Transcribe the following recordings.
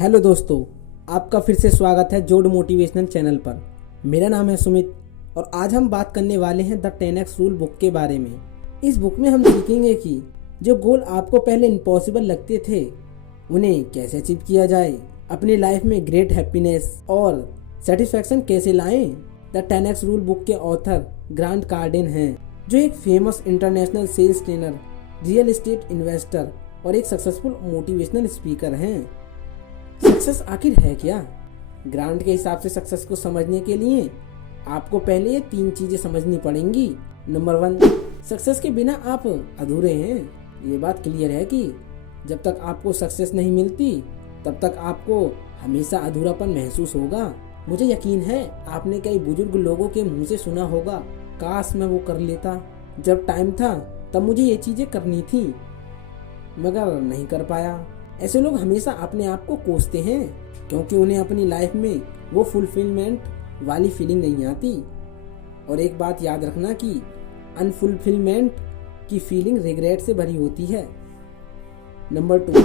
Hello दोस्तों, आपका फिर से स्वागत है जोड मोटिवेशनल चैनल पर। मेरा नाम है सुमित और आज हम बात करने वाले हैं द 10x रूल बुक के बारे में। इस बुक में हम सीखेंगे कि जो गोल आपको पहले इम्पॉसिबल लगते थे उन्हें कैसे अचीव किया जाए, अपनी लाइफ में ग्रेट हैप्पीनेस और सेटिस्फैक्शन कैसे लाएं। द 10x रूल बुक के ऑथर ग्रांट कार्डेन हैं, जो एक famous international sales trainer, real estate investor और एक सक्सेसफुल मोटिवेशनल स्पीकर हैं। सक्सेस आखिर है क्या? ग्रांट के हिसाब से सक्सेस को समझने के लिए आपको पहले ये 3 चीजें समझनी पड़ेंगी। नंबर 1, सक्सेस के बिना आप अधूरे हैं। ये बात क्लियर है कि जब तक आपको सक्सेस नहीं मिलती तब तक आपको हमेशा अधूरापन महसूस होगा। मुझे यकीन है आपने कई बुजुर्ग लोगों के मुंह से सुना होगा, काश मैं वो कर लेता, जब टाइम था तब मुझे ये चीजें करनी थी मगर नहीं कर पाया। ऐसे लोग हमेशा अपने आप को कोसते हैं क्योंकि उन्हें अपनी लाइफ में वो फुलफिलमेंट वाली फीलिंग नहीं आती। और एक बात याद रखना कि अनफुलफिलमेंट की फीलिंग रिग्रेट से भरी होती है। नंबर 2,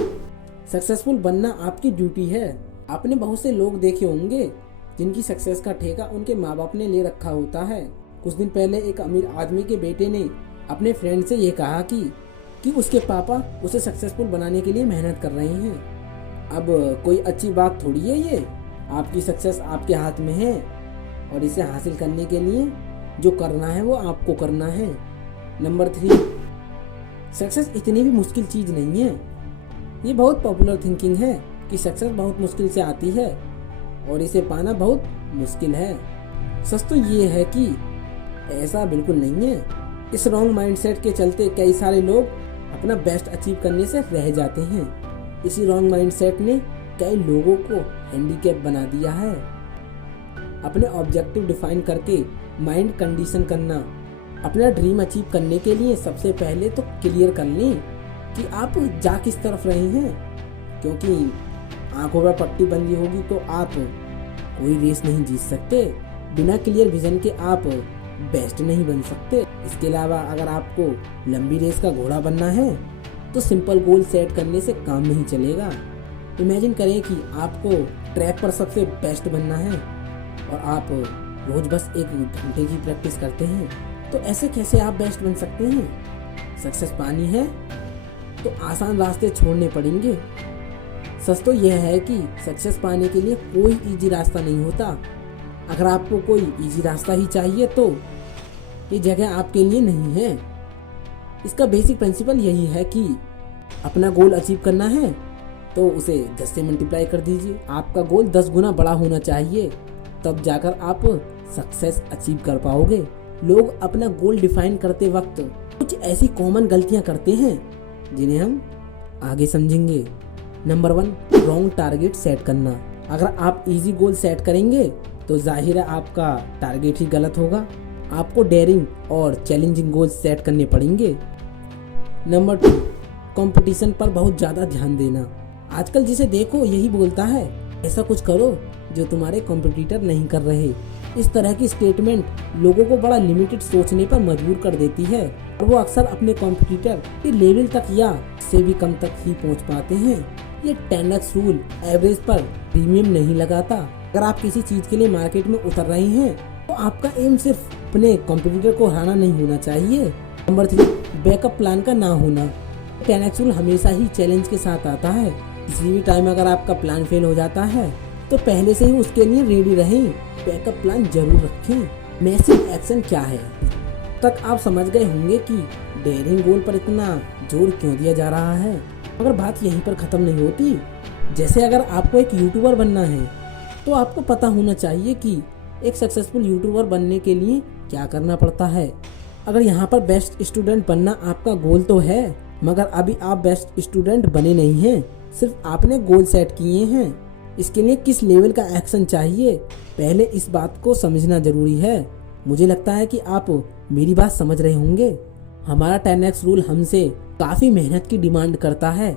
सक्सेसफुल बनना आपकी ड्यूटी है। आपने बहुत से लोग देखे होंगे जिनकी सक्सेस का ठेका उनके माँ बाप ने ले रखा होता है। कुछ दिन पहले एक अमीर आदमी के बेटे ने अपने फ्रेंड से ये कहा कि उसके पापा उसे सक्सेसफुल बनाने के लिए मेहनत कर रहे हैं। अब कोई अच्छी बात थोड़ी है ये, आपकी सक्सेस आपके हाथ में है और इसे हासिल करने के लिए जो करना है वो आपको करना है। नंबर 3, सक्सेस इतनी भी मुश्किल चीज नहीं है। ये बहुत पॉपुलर थिंकिंग है कि सक्सेस बहुत मुश्किल से आती है और इसे पाना बहुत मुश्किल है। सच तो ये है कि ऐसा बिल्कुल नहीं है। इस रॉन्ग माइंडसेट के चलते कई सारे लोग अपना बेस्ट अचीव करने से रह जाते हैं। इसी रॉन्ग माइंडसेट ने कई लोगों को हैंडीकैप बना दिया है। अपने ऑब्जेक्टिव डिफाइन करके माइंड कंडीशन करना। अपना ड्रीम अचीव करने के लिए सबसे पहले तो क्लियर कर लें कि आप जा किस तरफ रहे हैं, क्योंकि आंखों पर पट्टी बंदी होगी तो आप कोई रेस नहीं जीत सकते। बिना क्लियर विजन के आप बेस्ट नहीं बन सकते। इसके अलावा अगर आपको लंबी रेस का घोड़ा बनना है तो सिंपल गोल सेट करने से काम नहीं चलेगा। इमेजिन करें कि आपको ट्रैक पर सबसे बेस्ट बनना है और आप रोज बस 1 घंटे की प्रैक्टिस करते हैं, तो ऐसे कैसे आप बेस्ट बन सकते हैं? सक्सेस पानी है तो आसान रास्ते छोड़ने पड़ेंगे। सच तो यह है कि सक्सेस पाने के लिए कोई इजी रास्ता नहीं होता। अगर आपको कोई इजी रास्ता ही चाहिए तो ये जगह आपके लिए नहीं है। इसका बेसिक प्रिंसिपल यही है कि अपना गोल अचीव करना है तो उसे 10 से मल्टीप्लाई कर दीजिए। आपका गोल 10 गुना बड़ा होना चाहिए, तब जाकर आप सक्सेस अचीव कर पाओगे। लोग अपना गोल डिफाइन करते वक्त कुछ ऐसी कॉमन गलतियां करते हैं जिन्हें हम आगे समझेंगे। नंबर 1, रॉन्ग टारगेट सेट करना। अगर आप इजी गोल सेट करेंगे तो जाहिर है आपका टारगेट ही गलत होगा। आपको डेयरिंग और चैलेंजिंग गोल सेट करने पड़ेंगे। नंबर 2, कंपटीशन पर बहुत ज़्यादा ध्यान देना। आजकल जिसे देखो यही बोलता है, ऐसा कुछ करो जो तुम्हारे कॉम्पिटिटर नहीं कर रहे। इस तरह की स्टेटमेंट लोगों को बड़ा लिमिटेड सोचने पर मजबूर कर देती है और वो अक्सर अपने कॉम्पिटिटर के लेवल तक या से भी कम तक ही पहुंच पाते हैं। ये 10x रूल एवरेज पर प्रीमियम नहीं लगाता। अगर आप किसी चीज के लिए मार्केट में उतर रहे हैं तो आपका एम सिर्फ अपने कॉम्पिटिटर को हराना नहीं होना चाहिए। नंबर 3, बैकअप प्लान का ना होना। 10x रूल हमेशा ही चैलेंज के साथ आता है। किसी भी टाइम अगर आपका प्लान फेल हो जाता है तो पहले से ही उसके लिए रेडी रहें। बैकअप प्लान जरूर रखें। मैसिव एक्शन क्या है? तक आप समझ गए होंगे कि डेयरिंग गोल पर इतना जोर क्यों दिया जा रहा है, मगर बात यहीं पर खत्म नहीं होती। जैसे अगर आपको एक यूट्यूबर बनना है तो आपको पता होना चाहिए कि एक सक्सेसफुल यूट्यूबर बनने के लिए क्या करना पड़ता है। अगर यहाँ पर बेस्ट स्टूडेंट बनना आपका गोल तो है, मगर अभी आप बेस्ट स्टूडेंट बने नहीं हैं, सिर्फ आपने गोल सेट किए हैं। इसके लिए किस लेवल का एक्शन चाहिए, पहले इस बात को समझना जरूरी है। मुझे लगता है कि आप मेरी बात समझ रहे होंगे। हमारा 10x रूल हमसे काफी मेहनत की डिमांड करता है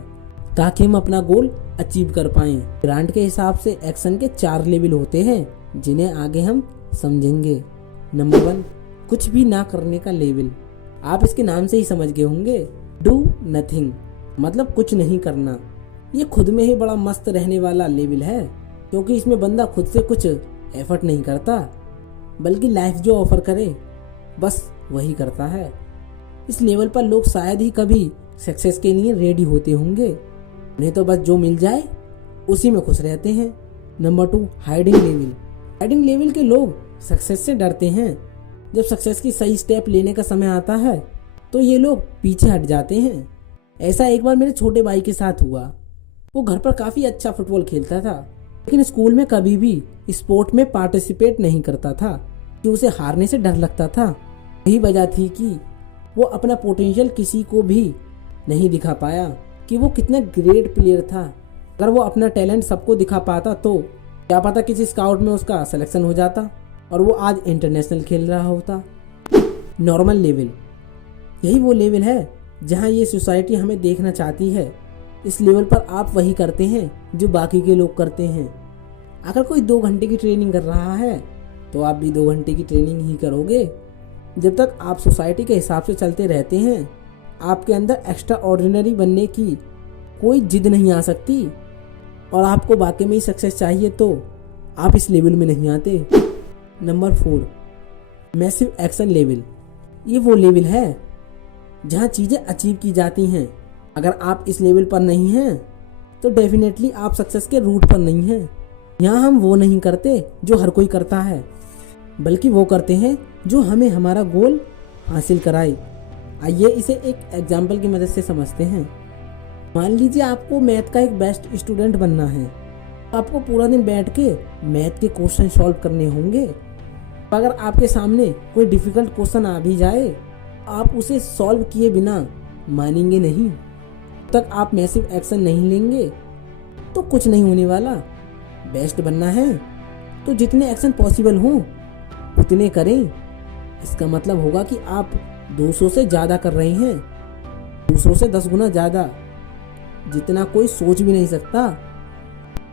ताकि हम अपना गोल अचीव कर पाएं। ग्रांट के हिसाब से एक्शन के 4 लेवल होते हैं जिन्हें आगे हम समझेंगे। नंबर 1, कुछ भी ना करने का लेवल। आप इसके नाम से ही समझ गए होंगे। डू नथिंग मतलब कुछ नहीं करना। ये खुद में ही बड़ा मस्त रहने वाला लेवल है, क्योंकि इसमें बंदा खुद से कुछ एफर्ट नहीं करता, बल्कि लाइफ जो ऑफर करे बस वही करता है। इस लेवल पर लोग शायद ही कभी सक्सेस के लिए रेडी होते होंगे, उन्हें तो बस जो मिल जाए उसी में खुश रहते हैं। Number 2, hiding level. Hiding level के लोग सक्सेस से डरते हैं। जब सक्सेस की सही स्टेप लेने का समय आता है तो ये लोग पीछे हट जाते हैं। ऐसा एक बार मेरे छोटे भाई के साथ हुआ। वो घर पर काफ़ी अच्छा फुटबॉल खेलता था, लेकिन स्कूल में कभी भी स्पोर्ट में पार्टिसिपेट नहीं करता था कि उसे हारने से डर लगता था। यही वजह थी कि वो अपना पोटेंशियल किसी को भी नहीं दिखा पाया कि वो कितना ग्रेट प्लेयर था। अगर वो अपना टैलेंट सबको दिखा पाता तो क्या पता किसी स्काउट में उसका सिलेक्शन हो जाता और वो आज इंटरनेशनल खेल रहा होता। नॉर्मल लेवल, यही वो लेवल है जहाँ ये सोसाइटी हमें देखना चाहती है। इस लेवल पर आप वही करते हैं जो बाकी के लोग करते हैं। अगर कोई 2 घंटे की ट्रेनिंग कर रहा है तो आप भी 2 घंटे की ट्रेनिंग ही करोगे। जब तक आप सोसाइटी के हिसाब से चलते रहते हैं, आपके अंदर एक्स्ट्रा ऑर्डिनरी बनने की कोई जिद नहीं आ सकती। और आपको वाकई में ही सक्सेस चाहिए तो आप इस लेवल में नहीं आते। Number 4, massive action level. ये वो लेवल है जहाँ चीज़ें अचीव की जाती हैं। अगर आप इस लेवल पर नहीं हैं तो डेफिनेटली आप सक्सेस के रूट पर नहीं हैं। यहाँ हम वो नहीं करते जो हर कोई करता है, बल्कि वो करते हैं जो हमें हमारा गोल हासिल कराए। आइए इसे एक एग्जाम्पल की मदद से समझते हैं। मान लीजिए आपको मैथ का एक बेस्ट स्टूडेंट बनना है। आपको पूरा दिन बैठ के मैथ के क्वेश्चन सॉल्व करने होंगे। अगर आपके सामने कोई डिफिकल्ट क्वेश्चन आ भी जाए, आप उसे सॉल्व किए बिना मानेंगे नहीं। तक आप मैसिव एक्शन नहीं लेंगे तो कुछ नहीं होने वाला। बेस्ट बनना है तो जितने एक्शन पॉसिबल हों उतने करें। इसका मतलब होगा कि आप दूसरों से ज़्यादा कर रहे हैं, दूसरों से 10 गुना ज़्यादा, जितना कोई सोच भी नहीं सकता।